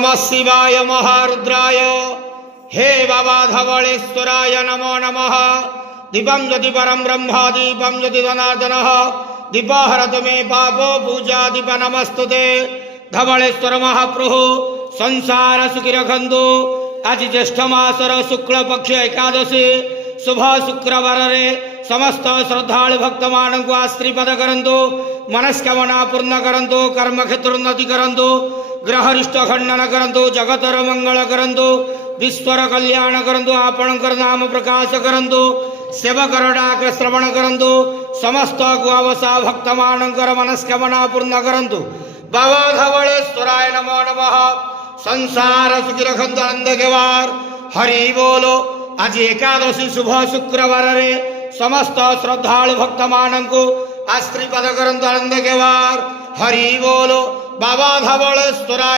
नमः शिवाय महारुद्राय। हे बाबा धवलेश्वराय नमो नमः। दीपं ज्योति परं ब्रह्म दीपं ज्योति जनार्दनः दीपहरतु मे पापो पूजा दीप नमस्तुते। धवलेश्वर महाप्रभु संसार सुखी रखंतु। आज ज्येष्ठ मासर शुक्ल पक्ष एकादशी शुभ शुक्रवार रे समस्त श्रद्धालु भक्त मान को आशीर्वाद करंतु। मनस्कामना पूर्ण करंतु। कर्म क्षेत्र उन्नति करंतु। ग्रहरिष्ट खंडन करंतु। जगतर मंगल करंतु। विश्वर कल्याण करंतु। आपणकर नाम प्रकाश करंतु। सेवकर डाक श्रवण करंतु। समस्त गुआवसा भक्त मानकर मनस्कामना पूर्ण करंतु। बाबा धवलेश्वराय नमो नमः। संसार सुखी रखंतु आनंद केवार। हरि बोलो। आज एकादशी शुभ शुक्रवार रे समस्त श्रद्धालु भक्त मानंकु आशीर्वाद करंतु आनंद केवार। हरि बोलो। बाबा धवलेश्वराय।